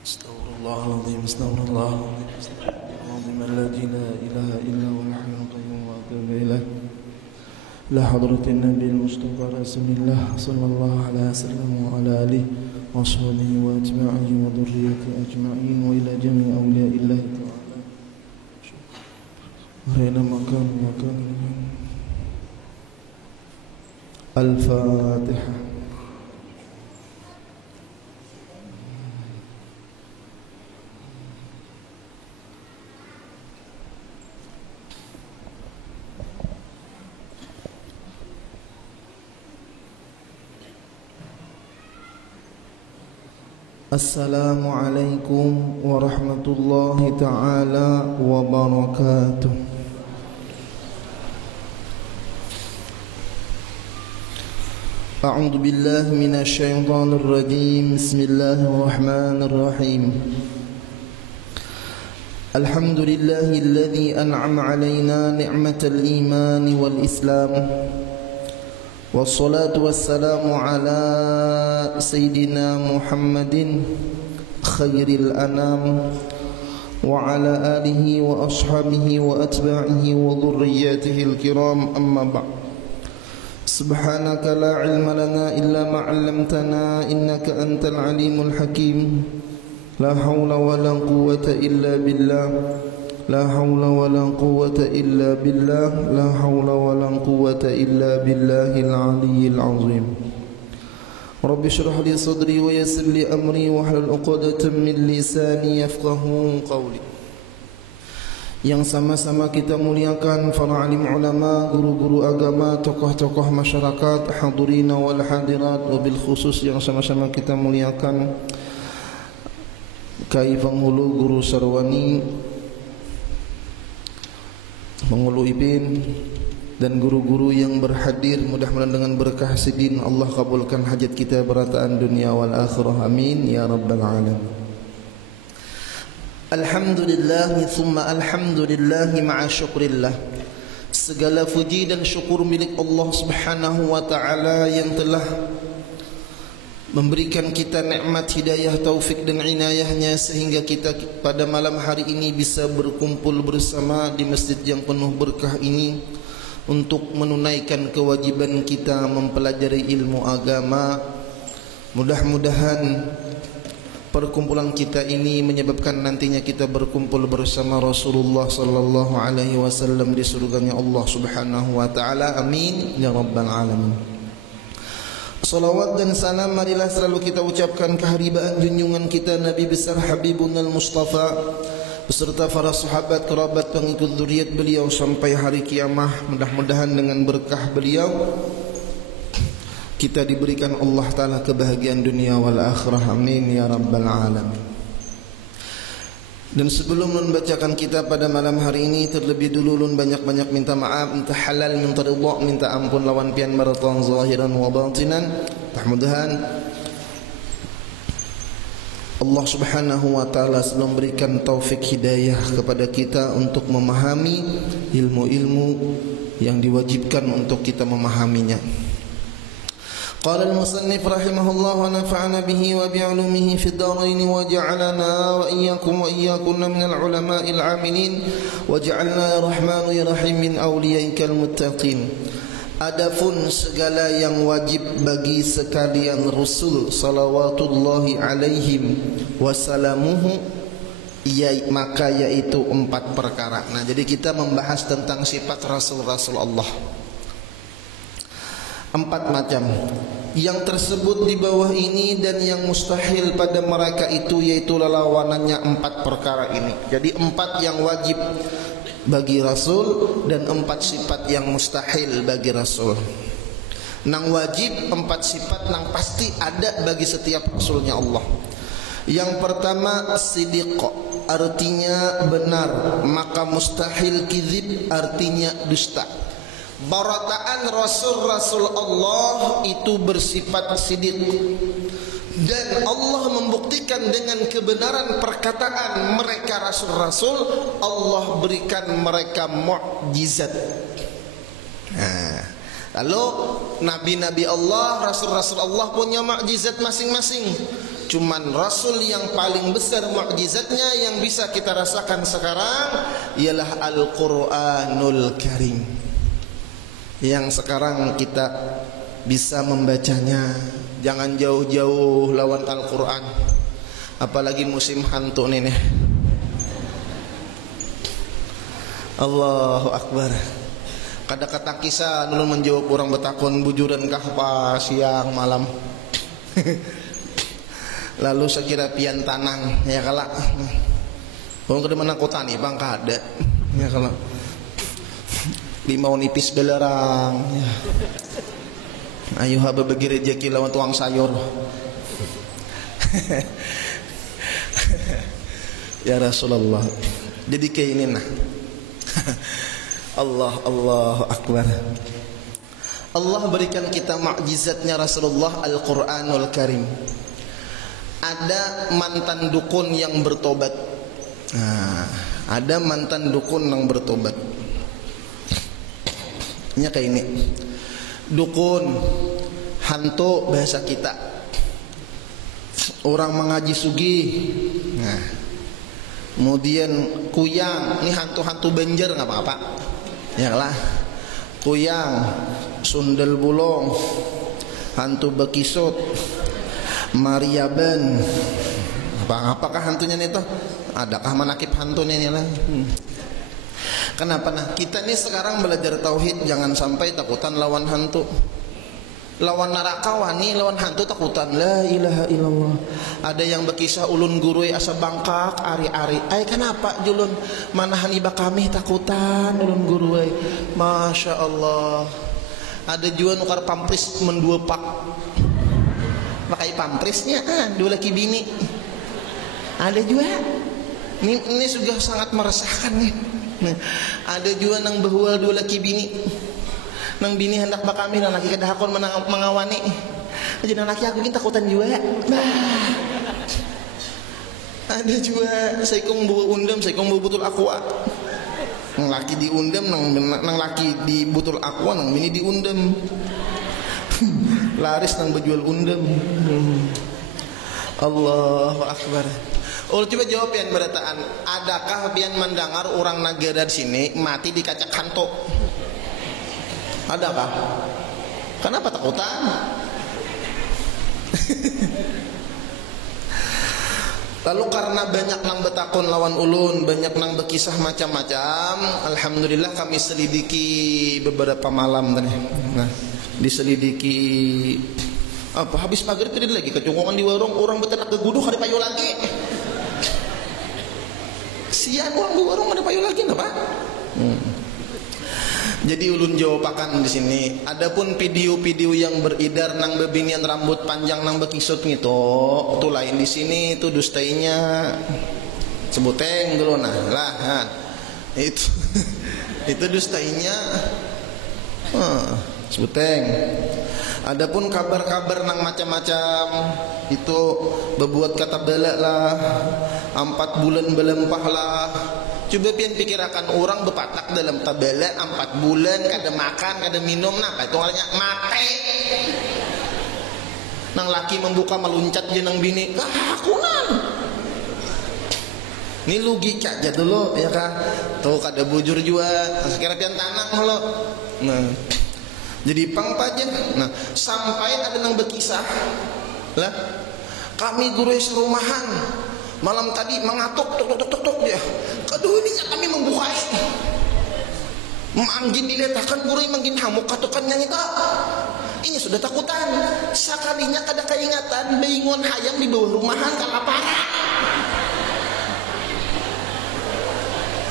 Astaghfirullahaladzim, astaghfirullahaladzim, astaghfirullahaladzim, alladzi la ilaha illa huwal hayyul qayyum wa atubu ilaih. La hadratin nabiyil mustafa rasulillah sallallahu alaihi wasallam wa ala alihi wa sahbihi wa atba'ihi wa dhurriyyatihi ajma'in wa ila jami'i awliya'illahi ta'ala. Raina makan Al-Fatihah. Assalamualaikum warahmatullahi ta'ala wabarakatuh. A'udzu billahi minasy syaithanir rajim. Bismillahirrahmanirrahim. Alhamdulillahilladzi an'ama 'alaina ni'matal iman wal islam. Wassalatu wassalamu ala Sayyidina Muhammadin khairil anam wa ala alihi wa ashabihi wa atba'ihi wa dhurriyyatihi al-kiram, amma ba'd. Subhanaka la ilma lana illa ma 'allamtana innaka antal alimul hakim. La hawla wa la quwwata illa billah. La hawla wa la quwwata illa billah. La hawla wa la quwwata illa billahil aliyyil azim. Rabbi shrah li sadri wa yassir li amri wa hlul 'uqdatam min lisani yafqahu qawli. Yang sama-sama kita muliakan para alim ulama, guru-guru agama, tokoh-tokoh masyarakat, hadirina wal hadirat, wabil khusus yang sama-sama kita muliakan Kai Penghulu Guru Sarwani, Penghulu Ipin, dan guru-guru yang berhadir. Mudah-mudahan dengan berkah sidin Allah kabulkan hajat kita berataan dunia wal akhirah, amin ya rabbal alamin. Alhamdulillah thumma alhamdulillah ma'a syukrillah. Segala puji dan syukur milik Allah Subhanahu wa taala yang telah memberikan kita nikmat hidayah, taufik dan inayahnya sehingga kita pada malam hari ini bisa berkumpul bersama di masjid yang penuh berkah ini untuk menunaikan kewajiban kita mempelajari ilmu agama. Mudah-mudahan perkumpulan kita ini menyebabkan nantinya kita berkumpul bersama Rasulullah sallallahu alaihi wasallam di surganya Allah Subhanahu wa taala, amin ya rabbal alamin. Salawat dan salam marilah selalu kita ucapkan keharibaan junjungan kita Nabi besar Habibunal Mustafa beserta para sahabat, kerabat, pengikut zuriat beliau sampai hari kiamah. Mudah-mudahan dengan berkah beliau kita diberikan Allah Ta'ala kebahagiaan dunia wal akhirah, amin ya rabbal alamin. Dan sebelum membacakan kita pada malam hari ini, terlebih dulu lun banyak-banyak minta maaf, minta halal, minta ridha, minta ampun lawan pian maratan zahiran wa batinan. Mudah-mudahan Allah Subhanahu wa taala selalu memberikan taufik hidayah kepada kita untuk memahami ilmu-ilmu yang diwajibkan untuk kita memahaminya. Qala al-musannif rahimahullah wa nafa'ana bihi wa bi'ulumihi fid darain wa ja'alana wa iyyakum wa iyyakunna minal ulama'il 'amilin wa ja'alna ya rahmanu ya rahim min awliyaikal muttaqin. Adapun segala yang wajib bagi sekalian Rasul salawatullahi alaihim wasalamuhu, maka yaitu 4 perkara. Nah, jadi kita membahas tentang sifat Rasul-Rasul Allah 4 macam. Yang tersebut di bawah ini dan yang mustahil pada mereka itu yaitu lawanannya 4 perkara ini. Jadi 4 yang wajib bagi Rasul dan 4 sifat yang mustahil bagi Rasul. Nang wajib 4 sifat nang pasti ada bagi setiap Rasulnya Allah. Yang pertama siddiq, artinya benar, maka mustahil kizib, artinya dusta. Barataan Rasul-Rasul Allah itu bersifat siddiq, dan Allah membuktikan dengan kebenaran perkataan mereka Rasul-Rasul. Allah berikan mereka mukjizat. Lalu Nabi-Nabi Allah, Rasul-Rasul Allah punya mukjizat masing-masing. Cuman Rasul yang paling besar mukjizatnya yang bisa kita rasakan sekarang ialah Al-Quranul Karim, yang sekarang kita bisa membacanya. Jangan jauh-jauh lawan Al-Quran, apalagi musim hantu nih. Allahu Akbar. Kada kata kisah dulu menjawab orang betakon bujuran kah apa siang malam. Lalu sekira pian tanang ya kala. Orang kada menakutani bang kada. Ya kala. Limau nipis belerang ya. Ayo haba bagi rejeki lawan tuang sayur. Ya Rasulullah. Jadi kayak ini nah. Allahu Akbar. Allah berikan kita mukjizatnya Rasulullah Al-Quranul Karim. Ada mantan dukun yang bertobat. Ada mantan dukun yang bertobat. Ini kayak ini. Dukun, hantu bahasa kita. Orang mengaji sugi. Nah, kemudian kuyang, ini hantu-hantu Banjar nggak apa-apa. Ya lah, kuyang, sundel bulong, hantu bekisut, mariaban. Apakah hantunya nih toh? Adakah manakib hantunya nih lah? Kenapa nah? Kita nih sekarang belajar tauhid, jangan sampai takutan lawan hantu. Lawan neraka wani, lawan hantu takutan. La ilaha illallah. Ada yang berkisah ulun gurui asa bangkak ari-ari. Ay kenapa julun manahan iba kami takutan ulun gurui. Masya Allah. Ada juga nukar pampris mendua pak. Pakai pamprisnya dua laki bini. Ada juga. Ini sudah sangat meresahkan nih. Nah, ada juga nang behual dua laki bini. Nang bini hendak bakami nang laki kedahakon mengawani. Jadi nang laki aku kita takutan juga. Ada juga saikong bawa undam, saikong bawa butul aqua. Nang laki diundam, nang laki di butul aqua, nang bini diundam. Laris nang berjual undam. Allahu Akbar. Oh coba jawab pian berataan. Adakah pian mendengar orang negara di sini mati di kacak hantu? Adakah? Kenapa takutan? Lalu karena banyak nang betakon lawan ulun, banyak nang berkisah macam-macam, alhamdulillah kami selidiki beberapa malam tadi. Nah, diselidiki apa habis maghrib tadi lagi kecungkungan di warung orang beternak geguduh kada payu lagi. Sian orang di warung kada payu lagi apa? Jadi ulun jawabakan di sini. Adapun video-video yang beredar nang bebinian rambut panjang nang bekisut gitu, itu lain di sini itu dustainya. Sebuteng dulu nah lah. Itu dustainya. Sebuteng. Adapun kabar-kabar nang macam-macam itu berbuat kata belak lah, 4 bulan belempah lah. Coba pian pikirakan orang berpatak dalam tabela 4 bulan kada makan kada minum nah itu artinya mati. Nang laki membuka meluncat je nang bini kakunan. Ini logika aja dulu ya kan. Tuh kada bujur juga sekira pian tanang lo. Nah. Jadi pang aja. Nah, sampai ada nang berkisah lah kami guru serumahan malam tadi mengatuk tok dia. Kedua ininya kami membukai. Manggin diletakkan guru manggin hamuk katukannya kita. Ini sudah takutan. Sakalinya kada keingatan bingon hayam di bawah rumahan kalaparan.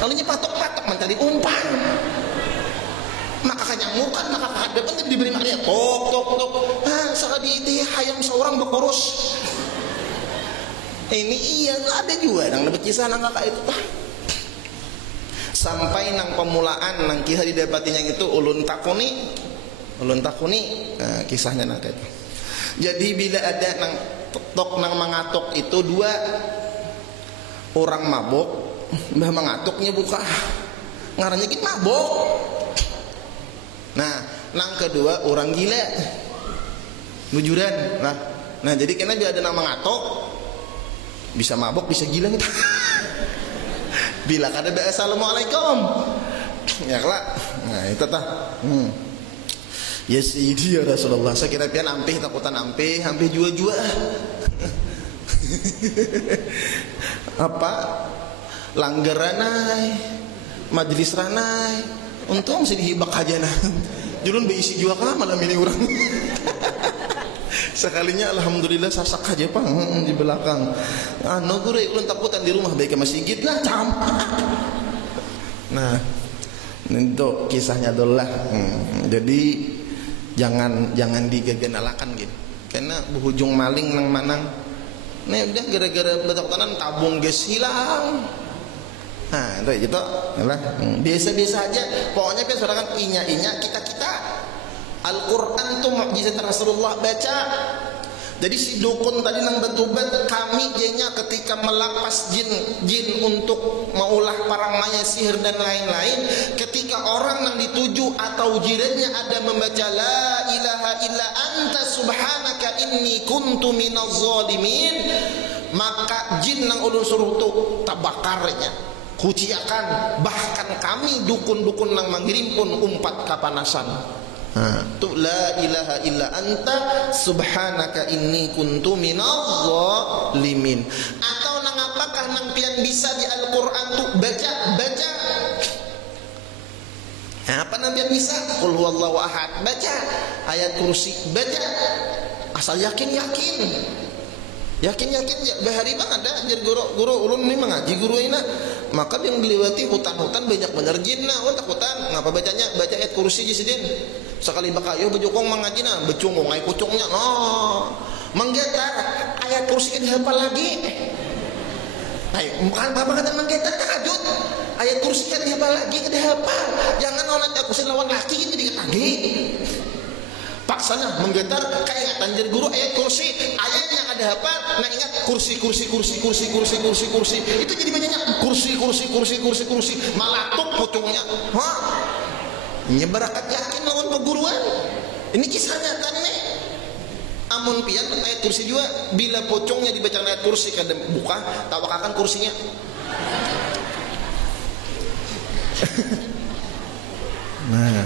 Lalunya patok-patok mencari umpan. Maka kanyamukan maka kehadapan diberi makanya tok. Sakali itu hayam seorang berkurus. Ini iya ada juga nang dapat kisah nang kakak itu sampai nang pemulaan nang kisah didapatinya itu ulun takuni kisahnya nang itu. Jadi bila ada nang tok nang mengatuk itu 2 orang mabok, mbah mengatuknya buka ngarannya kita mabok. Nah nang kedua orang gila bujuran nah jadi kena dia ada nang mengatuk Bisa mabok, bisa gila gitu. Bila kada assalamualaikum. Ya kelak. Nah, itu tah. Ya Sayyidi ya Rasulullah, saya kira pian ampih takutan ampih jua-jua. Apa? Langgar ranai, majelis ranai. Untung sih dihibak aja nah. Julun beisi jua kah malah milih orang. Sekalinya alhamdulillah sasak aja Pak di belakang. Anu gure ulun takutan di rumah baik masih git lah campak. Nah, itu kisahnya adalah jadi jangan digaganalakan gitu. Karena berujung maling nang manang. Nih udah gara-gara betakotanan tabung gas hilang. Nah, itu lah. Biasa-biasa aja. Pokoknya kan saudara kan inya kita Al-Qur'an tuh mukjizat Rasulullah baca. Jadi si dukun tadi nang betubat kami jenya ketika melapas jin untuk maulah parang maya sihir dan lain-lain, ketika orang nang dituju atau jirannya ada membaca la ilaha illa anta subhanaka inni kuntu minaz zalimin, maka jin nang ulun suruh tu tabakarnya kuciakan, bahkan kami dukun-dukun nang mangirim pun umpat kapanasan. Tu la ilaha illa anta subhanaka inni kuntu minaz zalimin. Atau nang apakah nang pian bisa di Al-Qur'an tu baca. Apa nang pian bisa? Qul huwallahu ahad baca, ayat kursi baca. Asal yakin ya bahari bang ada jadi guru ulun ni mengaji guru ina, maka yang melewati hutan-hutan banyak bener jin nah, takutan ngapa bacanya baca ayat kursi jisidin sekali bakayo bejokong mengaji nah becungong ay kucungnya menggetar ayat kursi kan dihafal lagi. Ayo bukan apa kata menggetar tahajud ayat kursi kan dihafal lagi kan dihafal, jangan orang ayat kursi lawan laki jadi lagi. Paksana menggetar kayak tanjir guru ayat kursi, ayatnya ada apa? Nah ingat kursi itu jadi bacanya kursi malatuk pocongnya. Nyebarakat yakin lawan peguruan. Ini kisahnya kan nih. Amun pian ayat kursi juga bila pocongnya dibaca ayat kursi kada buka tawakakan kursinya. Nah,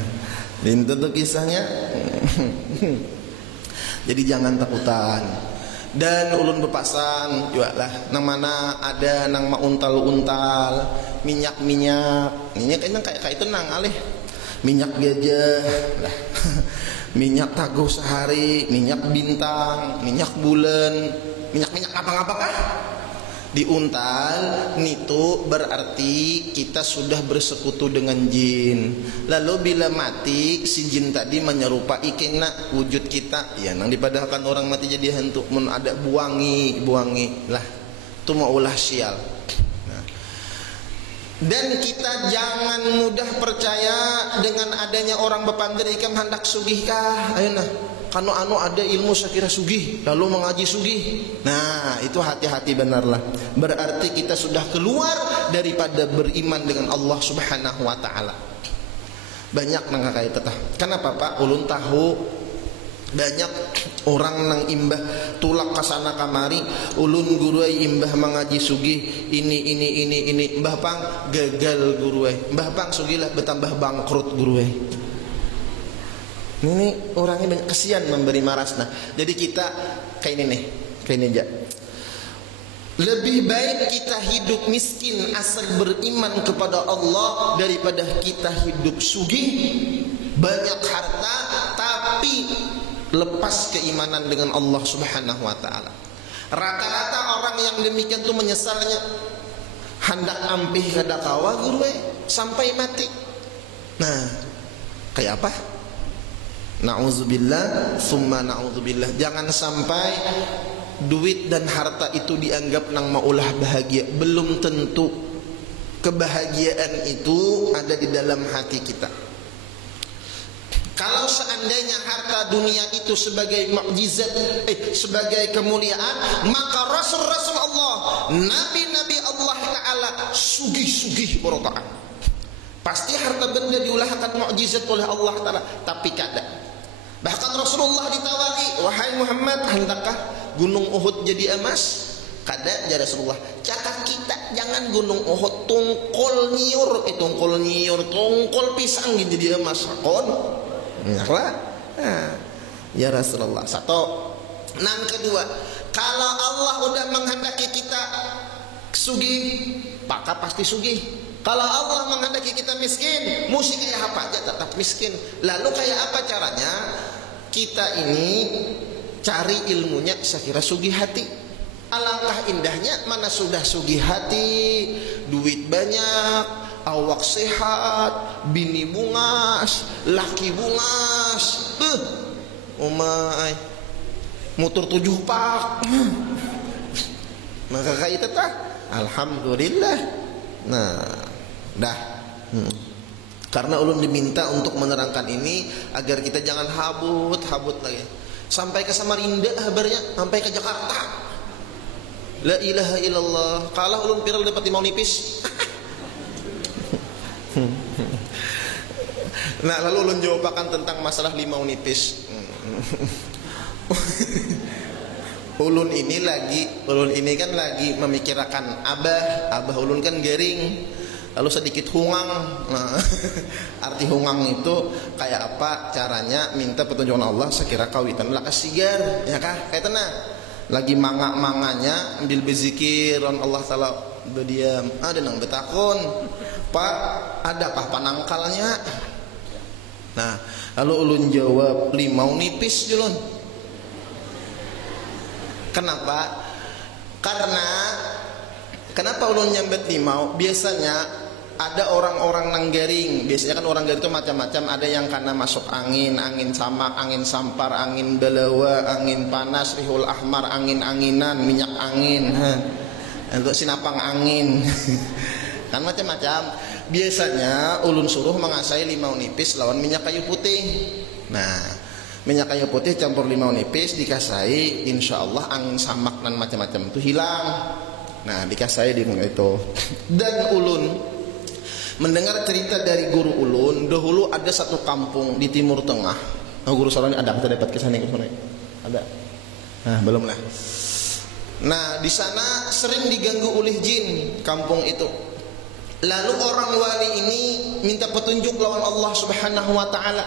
itu tuh kisahnya. Jadi jangan takutan. Dan ulun bepasan juga lah nang mana ada nang mauntal minyak kayak tenang alih minyak gajah lah. Minyak taguh sehari, minyak bintang, minyak bulan, minyak apa-apa kah? Diuntal nitu berarti kita sudah bersekutu dengan jin. Lalu bila mati si jin tadi menyerupai kena wujud kita, ya nang dipadahkan orang mati jadi hantu mun ada buangi lah itu mau ulah sial. Dan kita jangan mudah percaya dengan adanya orang bepandir ikam hendak sugih kah ayeuna kanu ada ilmu sakira sugih lalu mengaji sugih. Nah itu hati-hati benarlah, berarti kita sudah keluar daripada beriman dengan Allah subhanahu wa ta'ala. Banyak nang kayak tetah. Kenapa Pak? Ulun tahu banyak orang nang imbah tulak kasana kamari ulun guruai imbah mengaji sugih ini mbah pang gagal guruai, mbah pang sugilah bertambah bangkrut guruai. Ini orangnya banyak kesian memberi maras. Nah, jadi kita kayak ini aja. Lebih baik kita hidup miskin asal beriman kepada Allah daripada kita hidup sugih banyak harta tapi lepas keimanan dengan Allah subhanahu wa ta'ala. Rata-rata orang yang demikian tuh menyesalnya hendak ampih kada kawa guru sampai mati. Nah, kayak apa? Na'udzubillah summa na'udzubillah. Jangan sampai duit dan harta itu dianggap nang maulah bahagia. Belum tentu kebahagiaan itu ada di dalam hati kita. Kalau seandainya harta dunia itu sebagai mukjizat, sebagai kemuliaan, maka Rasul-Rasul Allah, Nabi-Nabi Allah Ta'ala sugih-sugih barokah. Pasti harta benda diulahkan mukjizat oleh Allah Ta'ala, tapi kada. Bahkan Rasulullah ditawari, wahai Muhammad, hendakkah gunung Uhud jadi emas? Kada ya Rasulullah, cakap kita jangan gunung Uhud tungkol nyiur, tungkol pisang gitu dia masakon. Ya Rasulullah. Satu. Nang kedua, kalau Allah udah menghendaki kita sugih, maka pasti sugih. Kalau Allah menghendaki kita miskin, mesti kayak apa aja tetap miskin. Lalu kayak apa caranya? Kita ini cari ilmunya, saya kira sugih hati. Alangkah indahnya mana sudah sugih hati, duit banyak, awak sehat, bini bungas, laki bungas, umay motor 7 pak. Maka kayak itu tah, alhamdulillah. Nah, dah. Karena ulun diminta untuk menerangkan ini agar kita jangan habut lagi. Sampai ke Samarinda kabarnya, sampai ke Jakarta. La ilaha illallah. Kalah ulun viral dapat limau nipis. Nah, lalu ulun jawabakan tentang masalah limau nipis. Ulun ini kan lagi memikirkan abah ulun kan garing, lalu sedikit hungang. Nah, arti hungang itu kayak apa caranya minta petunjuk Allah, sekira kawitan lah kasigar ya kah kayak tenang lagi manganya ambil bezikiran Allah taala berdiam ada nang betakun pak adakah panangkalnya. Nah lalu ulun jawab limau nipis julun. Kenapa ulun nyambet limau? Biasanya ada orang-orang nang garing. Biasanya kan orang garing itu macam-macam. Ada yang karena masuk angin samak, angin sampar, angin belawa, angin panas, rihul ahmar, angin-anginan, minyak angin, untuk sinapang angin. Kan macam-macam. Biasanya ulun suruh mengasai limau nipis lawan minyak kayu putih. Nah, minyak kayu putih campur limau nipis dikasai, insya Allah angin samak dan macam-macam itu hilang. Nah, dikasai di itu. Dan ulun mendengar cerita dari guru ulun, dahulu ada satu kampung di Timur Tengah. Oh, guru soalnya ada, kita dapat kesana ada. Nah, belum lah. Nah, di sana sering diganggu oleh jin kampung itu. Lalu orang wali ini minta petunjuk lawan Allah Subhanahu wa taala.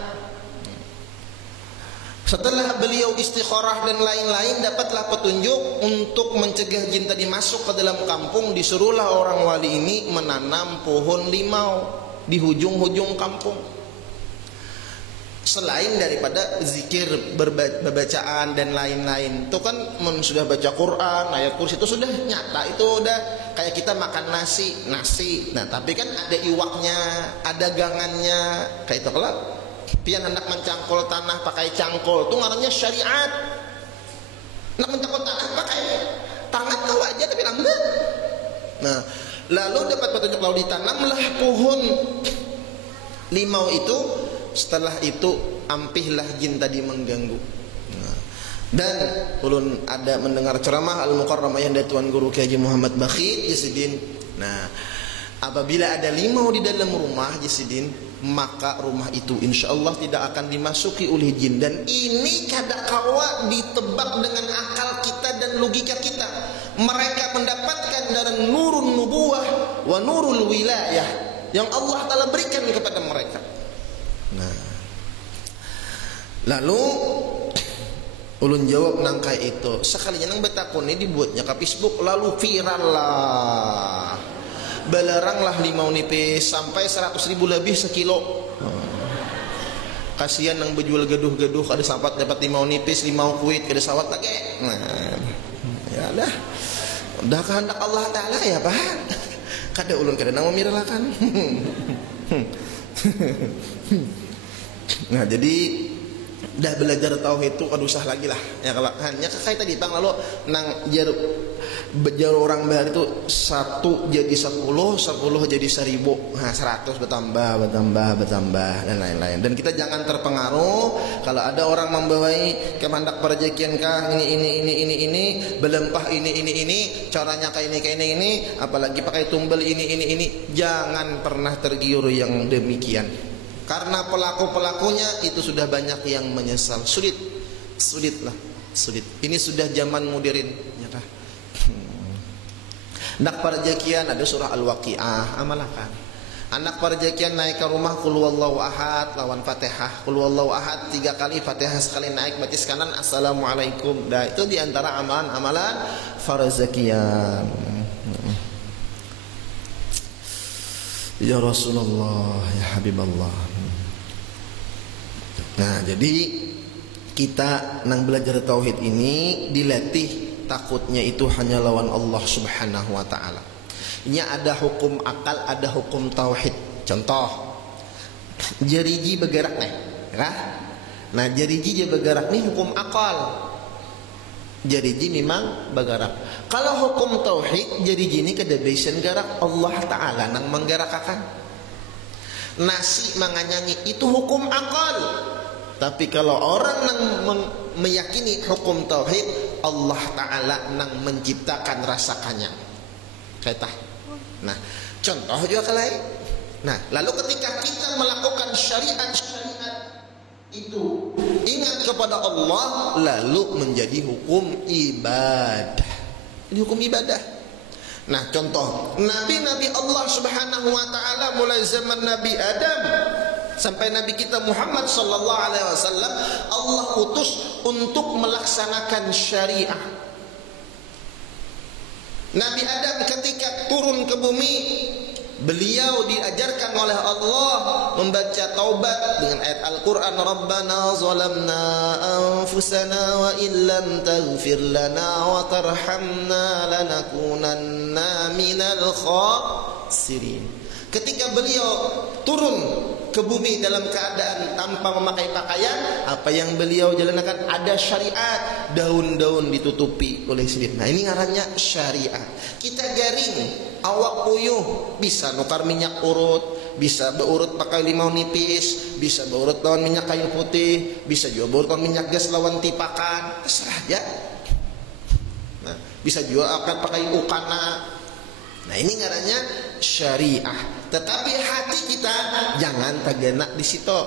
Setelah beliau istikharah dan lain-lain, dapatlah petunjuk untuk mencegah jin tadi masuk ke dalam kampung. Disuruhlah orang wali ini menanam pohon limau di hujung-hujung kampung. Selain daripada zikir, berbacaan dan lain-lain, itu kan sudah baca Quran, ayat kursi itu sudah nyata, itu udah kayak kita makan nasi. Nah, tapi kan ada iwaknya, ada gangannya, kayak itu kalau pian hendak mencangkul tanah pakai cangkul, itu ngarannya syariat. Nak mencangkul tanah pakai tangan kau aja tapi lambat. Nah, lalu dapat petunjuk lalu ditanamlah pohon limau itu. Setelah itu ampihlah jin tadi mengganggu. Nah, dan ulun ada mendengar ceramah Al-Mukarramah yang dari Tuan Guru Kiai Muhammad Bakhit Jasidin. Nah, apabila ada limau di dalam rumah Jasidin, maka rumah itu insya Allah tidak akan dimasuki oleh jin. Dan ini kadakawa ditebak dengan akal kita dan logika kita. Mereka mendapatkan dari nurun nubuwah wa nurul wilayah yang Allah Ta'ala berikan kepada mereka. Nah, lalu ulun jawab nangka itu sekalinya nang betakun ini dibuatnya ke Facebook, lalu viral lah, belarang lah limau nipis sampai 100.000 lebih sekilo. Kasihan nang berjual gaduh-gaduh ada sampat dapat limau nipis, limau kuit kada sawat lagi. Nah, ya udah kehendak Allah Ta'ala ya Pak. Kada ulun kada nang memiralakan. Nah, jadi dah belajar tauhid itu usah lagi lah ya. Kalau hanya kayak tadi bang lalu nang jar orang bahar itu 1 jadi 10 jadi 1000, nah 100 bertambah dan lain-lain. Dan kita jangan terpengaruh kalau ada orang membawai kemandak perjekian kah ini belempah ini caranya kayak ini apalagi pakai tumbal ini jangan pernah tergiur yang demikian. Karena pelaku-pelakunya itu sudah banyak yang menyesal. Sulit. Ini sudah zaman modern, ya kah? Anak parjakian ada surah Al-Waqiah, amalkan. Anak parjakian naik ke rumah qul huwallahu ahad lawan Fatihah, qul huwallahu ahad 3 kali, Fatihah sekali, naik batis kanan assalamualaikum. Nah, itu diantara amalan-amalan farzakian. Ya Rasulullah, ya Habiballah. Nah, jadi kita nang belajar tauhid ini dilatih takutnya itu hanya lawan Allah Subhanahu wa taala. Ini ada hukum akal, ada hukum tauhid. Contoh, jariji bergerak nih, ya? Nah, jariji dia bergerak nih hukum akal. Jariji memang bergerak. Kalau hukum tauhid, jariji ini kada bisa gerak, Allah taala nang menggerakkan. Nasi menganyangi itu hukum akal. Tapi kalau orang yang meyakini hukum tauhid, Allah Ta'ala yang menciptakan rasa kanyang. Kata. Nah, contoh juga lain. Nah, lalu ketika kita melakukan syariat-syariat itu ingat kepada Allah, lalu menjadi hukum ibadah. Ini hukum ibadah. Nah, contoh Nabi-Nabi Allah Subhanahu Wa Ta'ala mulai zaman Nabi Adam sampai Nabi kita Muhammad sallallahu alaihi wasallam, Allah utus untuk melaksanakan syariah. Nabi Adam ketika turun ke bumi, beliau diajarkan oleh Allah membaca taubat dengan ayat Al-Qur'an, Rabbana zalamna anfusana wa illam taghfir lana wa tarhamna lanakunanna minal khasirin. Ketika beliau turun ke bumi dalam keadaan tanpa memakai pakaian, apa yang beliau jalankan? Ada syariat, daun-daun ditutupi oleh selimut. Nah, ini ngarannya syariat. Kita garing, awak puyuh, bisa nukar minyak urut, bisa berurut pakai limau nipis, bisa berurut lawan minyak kayu putih, bisa juga berurut lawan minyak gas lawan tipakan, terserah aja. Nah, bisa juga akan pakai ukana. Nah, ini ngarannya syariah. Tetapi hati kita jangan tergenak di situ.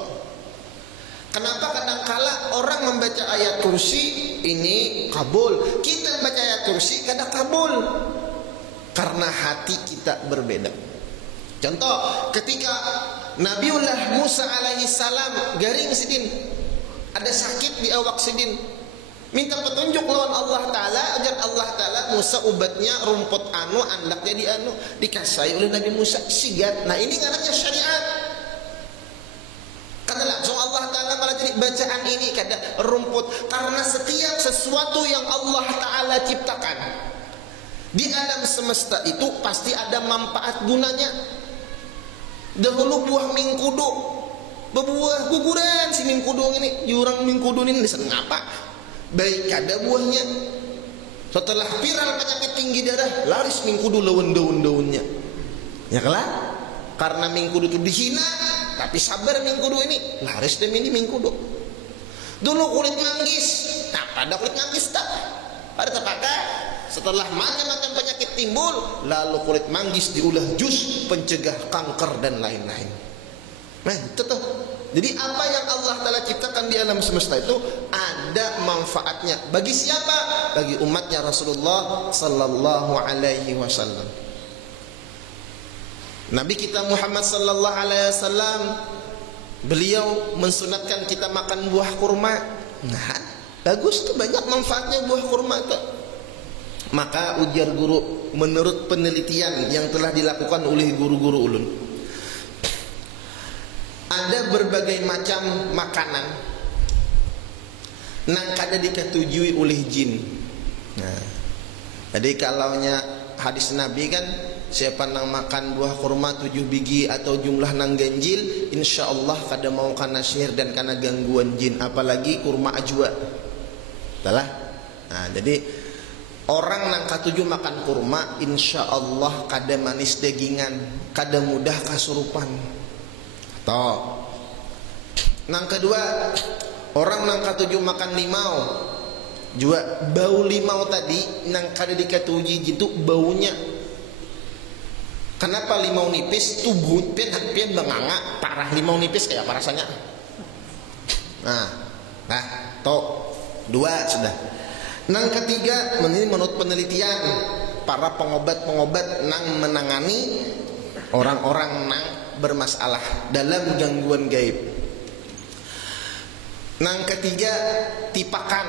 Kenapa kadangkala orang membaca ayat kursi ini kabul, kita baca ayat kursi kadang kabul? Karena hati kita berbeda. Contoh, ketika Nabiullah Musa alaihi salam garing sidin, ada sakit di awak sidin, minta petunjuk lawan Allah Ta'ala agar Allah Ta'ala Musa ubatnya rumput anu andak jadi anu, dikasai oleh Nabi Musa sigat. Nah, ini ngarannya syariat. Karena langsung Allah Ta'ala malah jadi bacaan ini kada rumput. Karena setiap sesuatu yang Allah Ta'ala ciptakan di alam semesta itu pasti ada manfaat gunanya. Dahulu buah mingkudu berbuah guguran si mingkudu ini, jurang mingkudu ini disana ngapa? Baik ada buahnya. Setelah viral penyakit tinggi darah, laris mingkudu lawan daun-daunnya. Ya kalah? Karena mingkudu itu dihina, tapi sabar mingkudu ini, laris demi ini mingkudu. Dulu kulit manggis, tak pada kulit manggis tak. Pada terpakai. Setelah macam-macam penyakit timbul, lalu kulit manggis diulah jus pencegah kanker dan lain-lain. Nah, itu tuh. Jadi apa yang Allah Ta'ala ciptakan di alam semesta itu ada manfaatnya. Bagi siapa? Bagi umatnya Rasulullah Sallallahu Alaihi Wasallam. Nabi kita Muhammad Sallallahu Alaihi Wasallam, beliau mensunatkan kita makan buah kurma. Nah, bagus tuh, banyak manfaatnya buah kurma tuh. Maka ujar guru, menurut penelitian yang telah dilakukan oleh guru-guru ulun, ada berbagai macam makanan nang kada diketujui oleh jin. Nah, jadi kalaunya hadis Nabi kan, siapa nang makan buah kurma 7 biji atau jumlah nang ganjil, insya Allah kada mau kana sihir dan kana gangguan jin, apalagi kurma ajwa. Betul. Nah, jadi orang nang katujuh makan kurma, insya Allah kada manis dagingan, kada mudah kasurupan. Toh. Nang kedua, orang nang katujuh makan limau, juga bau limau tadi nang kada dikatuji gitu baunya. Kenapa limau nipis tubuh pian banganga, parah limau nipis kayak apa rasanya? Nah, toh dua sudah. Nang ketiga, menurut penelitian, para pengobat-pengobat nang menangani orang-orang nang bermasalah dalam gangguan gaib. Nang ketiga tipakan.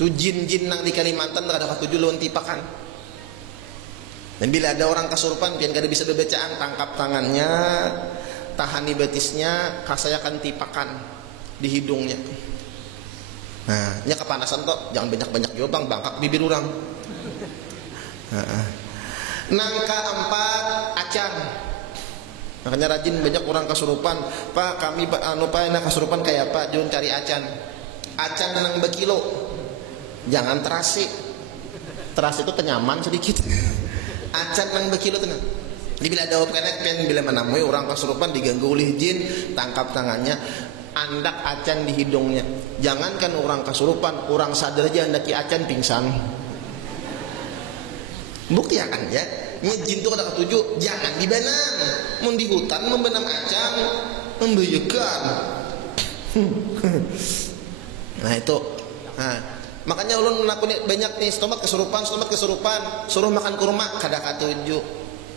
Tu jin-jin nang di Kalimantan ada katuju lawan tipakan. Dan bila ada orang kesurupan pian kada bisa bacaan, tangkap tangannya, tahani betisnya, kasayakan tipakan di hidungnya. Nah, nya kepanasan toh, jangan banyak-banyak juga bang, bangkak bibir orang. Nang keempat acan. Makanya rajin banyak orang kesurupan. Pak kami pak enak kesurupan kayak apa? Jangan cari acan. Acan nang berkilo. Jangan terasi. Terasi itu kenyaman sedikit. Acan nang berkilo tenang. Bila ada penek pen bila menemui orang kesurupan diganggu oleh jin, tangkap tangannya, andak acan di hidungnya. Jangankan orang kesurupan, orang sadar aja andaki acan pingsan. Bukti akan ya. Ini jin itu kada ketujuh, jangan dibenam. Mun di hutan membenam acan, membahayakan. Nah itu. Nah, makanya ulun menakuni banyak nih stomat kesurupan, suruh makan kurma kada ketujuh.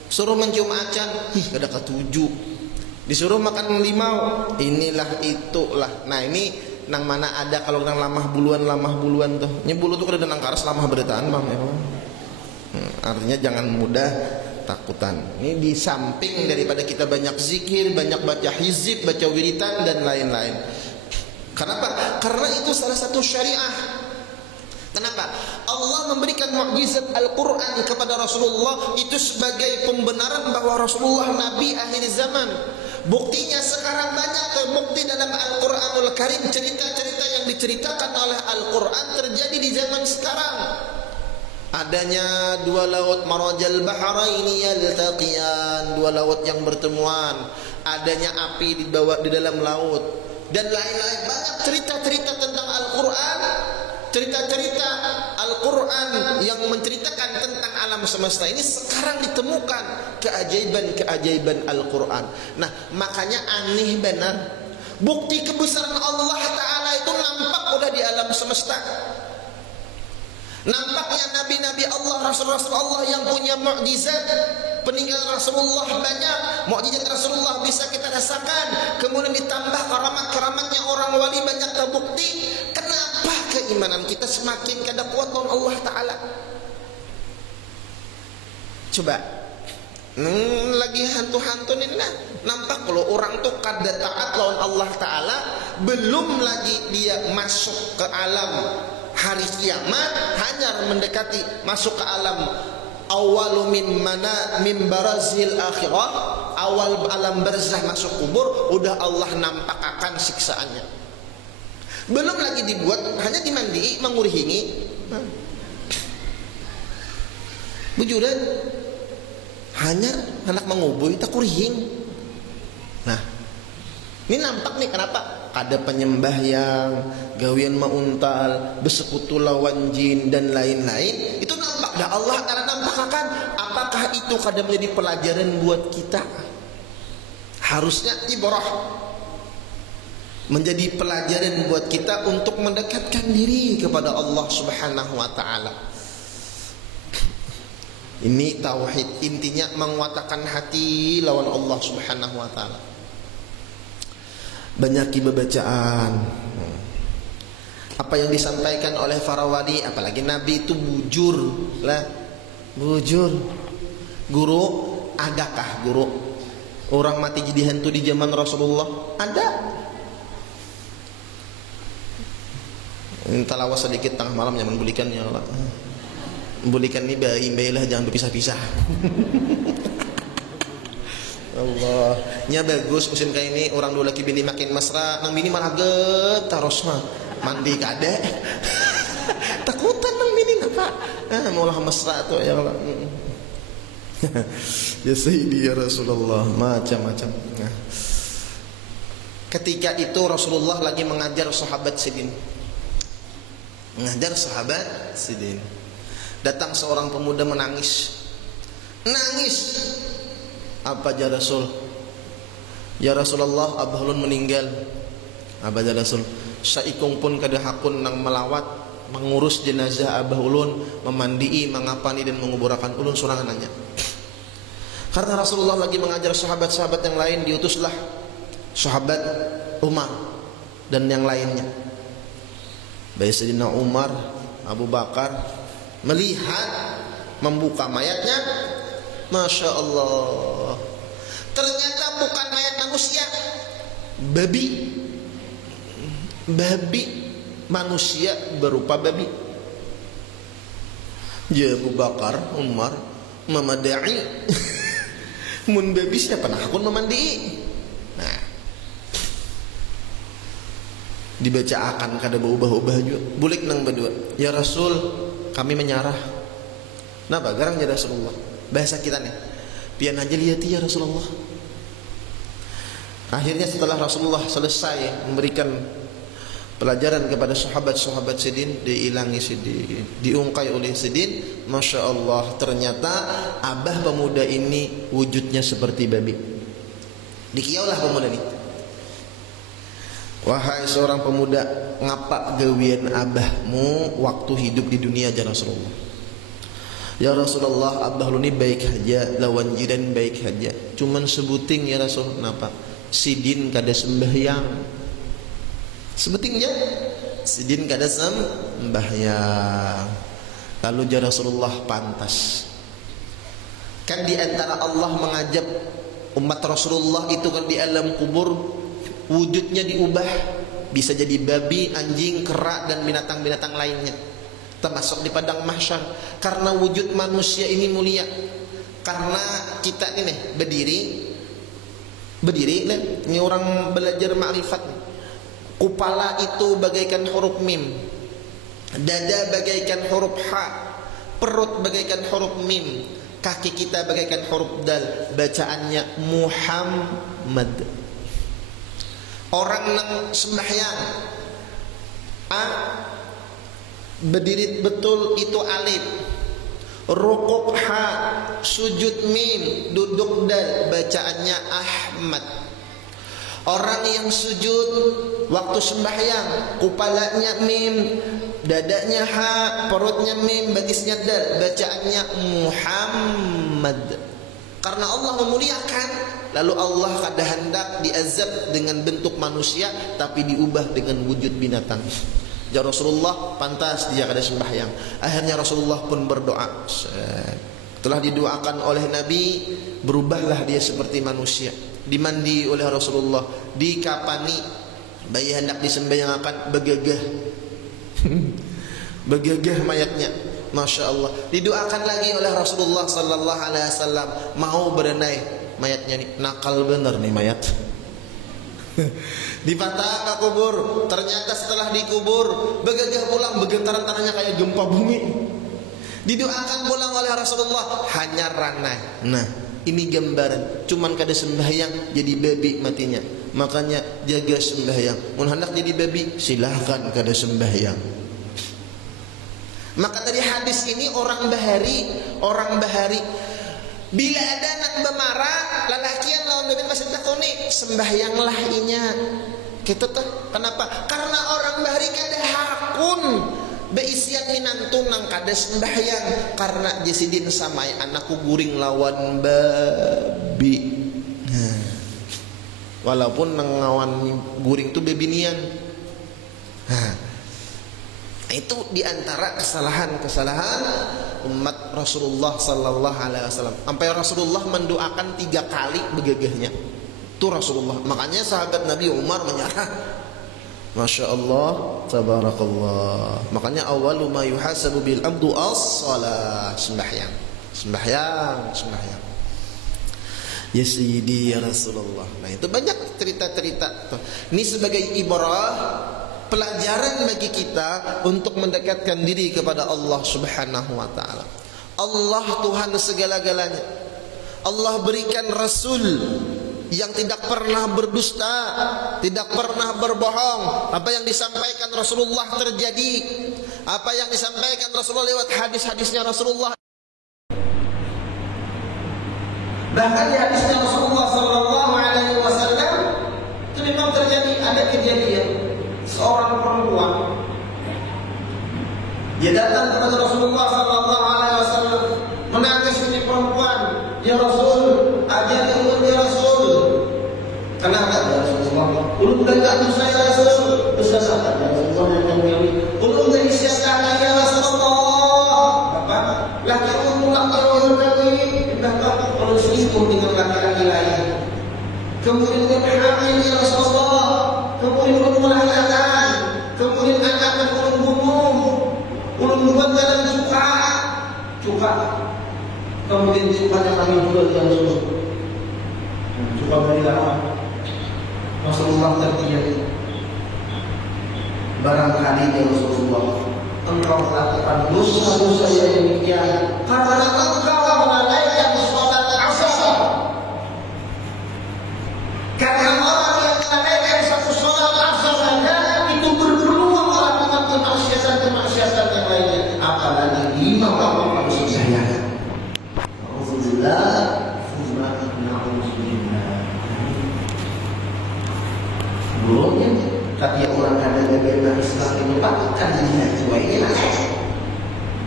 Suruh mencium acan, kada ketujuh. Disuruh makan limau, inilah itulah. Nah ini nang mana ada kalau nang lamah buluan tuh. Nyebulu tuh kada nang karas lamah bertaan bang ya. Artinya jangan mudah takutan. Ini di samping daripada kita banyak zikir, banyak baca hizib, baca wiritan dan lain-lain. Kenapa? Karena itu salah satu syariah. Kenapa? Allah memberikan mukjizat Al-Quran kepada Rasulullah itu sebagai pembenaran bahwa Rasulullah Nabi akhir zaman. Buktinya sekarang banyak terbukti dalam Al-Quranul Karim, cerita-cerita yang diceritakan oleh Al-Quran terjadi di zaman sekarang. Adanya dua laut, marajal bahraini yaltaqiyan, dua laut yang bertemuan, adanya api di dalam laut dan lain-lain. Banyak cerita-cerita tentang Al-Quran, cerita-cerita Al-Quran yang menceritakan tentang alam semesta ini sekarang ditemukan keajaiban-keajaiban Al-Quran. Nah makanya aneh benar, bukti kebesaran Allah Ta'ala itu nampak udah di alam semesta. Nampaknya nabi-nabi Allah, rasul-rasul Allah yang punya mukjizat. Peninggalan Rasulullah banyak, mukjizat Rasulullah bisa kita rasakan. Kemudian ditambah keramat-keramatnya orang wali banyak terbukti. Kenapa keimanan kita semakin kada kuat lawan Allah Ta'ala? Coba lagi hantu-hantu ini nah, nampak kalau orang tuh kada taat lawan Allah Ta'ala, belum lagi dia masuk ke alam hari kiamat, hanya mendekati masuk ke alam awalu min barazil akhirah, awal alam barzah masuk kubur, udah Allah nampakkan siksaannya. Belum lagi dibuat hanya dimandi mengurihingi. Bujuran hanya anak mengubui tak kurihing. Nah ini nampak nih kenapa ada penyembah yang gawian mauntal, bersekutu lawan jin dan lain-lain. Itu nampak dah Allah Ta'ala nampakkan. Apakah itu kadang menjadi pelajaran buat kita? Harusnya ibrah, menjadi pelajaran buat kita untuk mendekatkan diri kepada Allah Subhanahu wa Ta'ala. Ini tauhid, intinya menguatkan hati lawan Allah Subhanahu wa Ta'ala. Banyak bacaan. Apa yang disampaikan oleh para wali, apalagi Nabi itu bujur lah, bujur. Guru, adakah guru orang mati jadi hantu di zaman Rasulullah? Ada. Talawas sedikit tengah malam yang membulikan ya Allah. Membulikan ini bayi-bayilah jangan berpisah-pisah. Allah, nya bagus usin kayak ini orang dua laki bini makin mesra, nang bini malah terus mah mandi kade. Takutan nang bini apa? Maulah mesra tuh ya Allah. Ya Sayyidi ya Rasulullah, macam-macam. Nah. Ketika itu Rasulullah lagi mengajar sahabat Sidin. Mengajar sahabat Sidin. Datang seorang pemuda menangis. Nangis. Apa ya Rasul? Ya Rasulullah, Abah ulun meninggal. Apa ya Rasul? Saikung pun kada hakun nang melawat mengurus jenazah abah ulun, memandii, mengapani dan menguburakan ulun sorangan nanya. Karena Rasulullah lagi mengajar sahabat-sahabat yang lain, diutuslah sahabat Umar dan yang lainnya. Baik Sayyidina Umar, Abu Bakar melihat, membuka mayatnya, Masya Allah, ternyata bukan mayat manusia, babi manusia berupa babi. Ya Abu Bakar, Umar memadai mun babi siapa nak akun memandi. Nah, dibaca akan kada berubah-ubah juga. Bulik nang berdua. Ya Rasul, kami menyarah. Napa garang ya Rasulullah? Bahasa kita nih. Pian aja lihat ya Rasulullah. Akhirnya setelah Rasulullah selesai memberikan pelajaran kepada sahabat-sahabat Sidin, diilangi Sidin, diungkai oleh Sidin. Masya Allah, ternyata abah pemuda ini wujudnya seperti babi. Dikiaulah pemuda ini. Wahai seorang pemuda, ngapa gawian abahmu waktu hidup di dunia ya Rasulullah? Ya Rasulullah, abah lu ni baik saja, lawan jiran baik saja. Cuman sebuting ya Rasul, kenapa? Sidin kada sembahyang. Sebutingnya Sidin kada sembahyang. Lalu ya Rasulullah, pantas kan di antara Allah mengajab umat Rasulullah itu kan di alam kubur wujudnya diubah, bisa jadi babi, anjing, kera dan binatang-binatang lainnya, termasuk di padang mahsyar. Karena wujud manusia ini mulia. Karena kita ini berdiri nih, ini orang belajar ma'rifat. Kepala itu bagaikan huruf mim, dada bagaikan huruf ha, perut bagaikan huruf mim, kaki kita bagaikan huruf dal. Bacaannya Muhammad. Orang nang sembahyang berdiri betul itu alif, rukuk ha, sujud mim, duduk dal. Bacaannya Ahmad. Orang yang sujud waktu sembahyang, kepalanya mim, dadanya ha, perutnya mim, batisnya dal. Bacaannya Muhammad. Karena Allah memuliakan, lalu Allah kada hendak diazab dengan bentuk manusia, tapi diubah dengan wujud binatang. Ya Rasulullah, pantas dia kada sembahyang. Akhirnya Rasulullah pun berdoa. Setelah didoakan oleh Nabi, berubahlah dia seperti manusia. Dimandi oleh Rasulullah, dikapani, bayi hendak disembahyangkan, begagah begagah mayatnya. Masya Allah. Didoakan lagi oleh Rasulullah Sallallahu Alaihi Wasallam, mau berenai mayatnya nih, nakal bener nih mayat. Dipatah ke kubur, ternyata setelah dikubur begagah pulang, bergetaran tanahnya kayak gempa bumi. Didoakan pulang oleh Rasulullah, hanya ranah. Nah, ini gambaran, cuman kada sembahyang jadi babi matinya. Makanya jaga sembahyang. Mun hendak jadi babi, silahkan kada sembahyang. Maka dari hadis ini orang bahari bila ada anak bemarah, lalakian lawan bebin masih takuni, sembahyanglah inya. Gitu tuh. Kenapa? Karena orang bahari kada hakun beisian minantun nang kada sembahyang. Karena jesidin samai anakku guring lawan babi. Nah, walaupun nang ngawan guring tu bebinian. Nah, itu diantara kesalahan-kesalahan umat Rasulullah Sallallahu Alaihi Wasallam. Sampai Rasulullah mendoakan 3 kali begagahnya. Itu Rasulullah. Makanya sahabat Nabi Umar menyerah. Masya Allah, tabarakallah. Makanya awalu ma yuhasabu bil abdu as-salah, sembahyang. Ya Sayyidi ya Rasulullah. Nah, itu banyak cerita-cerita. Ini sebagai ibrah, pelajaran bagi kita untuk mendekatkan diri kepada Allah Subhanahu wa taala. Allah Tuhan segala-galanya. Allah berikan Rasul yang tidak pernah berdusta, tidak pernah berbohong. Apa yang disampaikan Rasulullah terjadi. Apa yang disampaikan Rasulullah lewat hadis-hadisnya Rasulullah. Bahkan di hadisnya Rasulullah Sallallahu Alaihi Wasallam itu memang terjadi, ada kejadian seorang perempuan Dia datang kepada Rasulullah sallallahu alaihi wasallam, menangis ini perempuan, "Ya Rasul, ajari ulun ya Rasul." Kenapa ya Rasulullah? Ulun gagah saya Rasul. Besar ya Rasulullah yang kami. Ulun dari siapa ya Rasulullah? Bapak, laki ulun mulak ulun kami, hendak ulun selingkuh dengan laki-laki lain. Kemudian ulun hamil ya Rasulullah. Kemudian ulun melahirkan. Kemudian anak ulun bunuh. Ulun buat dalam cuka. Kemudian cukanya kami jual yang susu. Cuka berilah. Rasulullah terdiam. Barangkali ya Rasulullah, engkau melakukan dosa-dosa yang demikian karena engkau melalaikan sholat asar. Karena orang yang melalaikan satu sholat asar saja itu berpeluang melakukan kemaksiatan yang lainnya. Apalagi 5 waktu bersemayam. Alhamdulillah. Sebelumnya tapi orang ada bagaimana Islam itu pakai dia cuai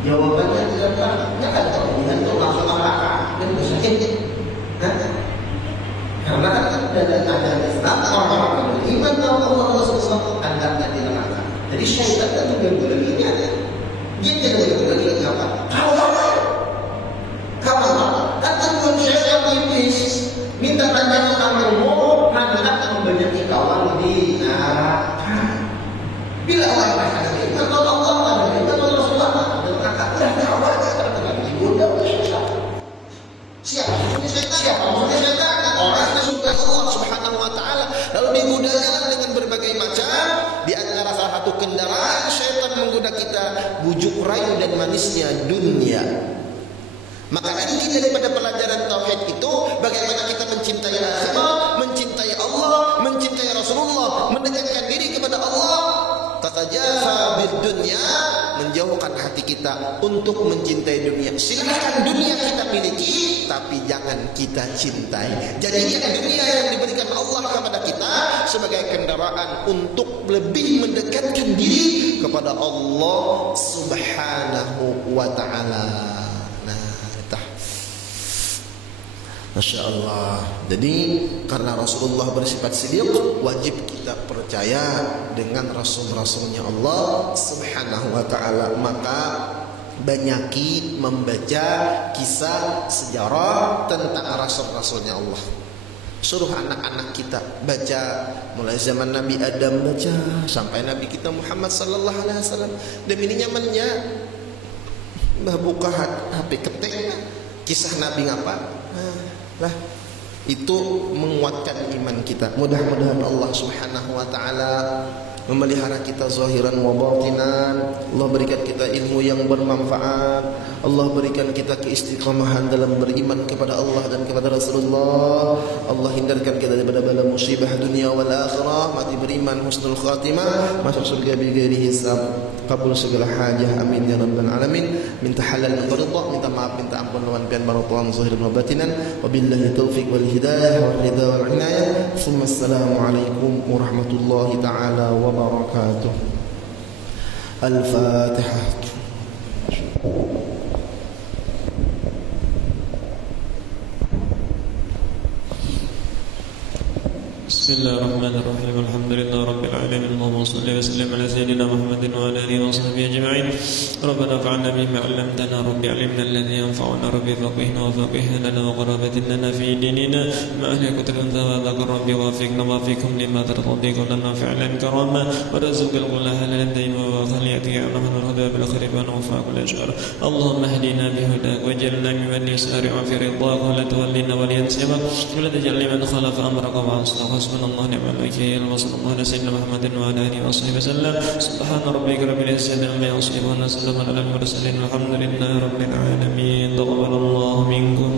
jawabannya tidak banyak ada kemungkinan itu langsung apakah dan sakit karena dalam ajaran Islam orang-orang beriman kalau Allah Rasulullah hendaknya dilarang. Jadi syaitan itu berguna-guna dia tidak berguna-guna apa? Kalau kan tujuan syaitan iblis minta tanya kamu hendak membanyak kawan di neraka. Bila orang berkata itu Allah dan itu Rasulullah dan kakak dah kawan terkadang ibunda susah. Siapa maksudnya setan? Orang yang suka Allah Subhanahu wa taala lalu digudanya dengan berbagai macam di antara salah satu kendaraan syaitan menggoda kita bujuk rayu dan manisnya dunia. Maka inti daripada pelajaran tauhid itu bagaimana kita mencintai agama, mencintai Allah, mencintai Rasulullah, mendekatkan diri kepada Allah. Tatajafa bidunya, menjauhkan hati kita untuk mencintai dunia. Silakan dunia kita miliki, tapi jangan kita cintai. Jadikan dunia yang diberikan Allah kepada kita sebagai kendaraan untuk lebih mendekatkan diri kepada Allah Subhanahu wa taala. Masya Allah. Jadi karena Rasulullah bersifat siddiq, wajib kita percaya dengan Rasul-Rasulnya Allah Subhanahu wa ta'ala. Maka banyaki membaca kisah sejarah tentang Rasul-Rasulnya Allah. Suruh anak-anak kita baca mulai zaman Nabi Adam baca sampai Nabi kita Muhammad sallallahu alaihi wasallam. Demi nyamannya bah buka HP ketik kisah Nabi ngapa? Lah itu menguatkan iman kita. Mudah-mudahan Allah Subhanahu wa taala memelihara kita zahiran wa batinan. Allah berikan kita ilmu yang bermanfaat. Allah berikan kita keistiqamahan dalam beriman kepada Allah dan kepada Rasulullah. Allah hindarkan kita daripada bala musibah dunia wal akhirah. Mati beriman, husnul khatimah, masuk surga bighairi hisab. Kabul segala hajah, amin ya rabbal alamin. Minta halal dan ridha, minta maaf, minta ampun lawan pian baratuan zahiran wa batinan. Wabillahi taufiq wal hidayah wal ridha wal inayah. Assalamu alaikum warahmatullahi taala wabarakatuh. Al-Fatihah. بسم الله الرحمن الرحيم الحمد لله رب العالمين اللهم صل وسلم على سيدنا محمد وعلى اله وصحبه اجمعين ربنا انفعنا بما علمتنا رب علمنا الذي ينفعنا ربي فقهنا وفقهنا لنا وقرابة لنا في ديننا ما اهلك انت وذكر ربي وافقنا وافقكم لما ترضي لنا فعلا كراما ورزق الغلا هلالا دائما وخليتك انهم الهدى بالخير ونوفى كل شر اللهم اهدنا بهداك واجعلنا ممن يسارع في رضاك ولا تولنا وليا سواك ولا تجعل لمن خلف امرك واصلح حسبنا الله نعم الوكيل وصلى الله على سيدنا محمد وعلى اله وصحبه وسلم سبحان ربك رب العزه عما يصفون وسلام على المرسلين الحمد لله رب العالمين تقبل الله منكم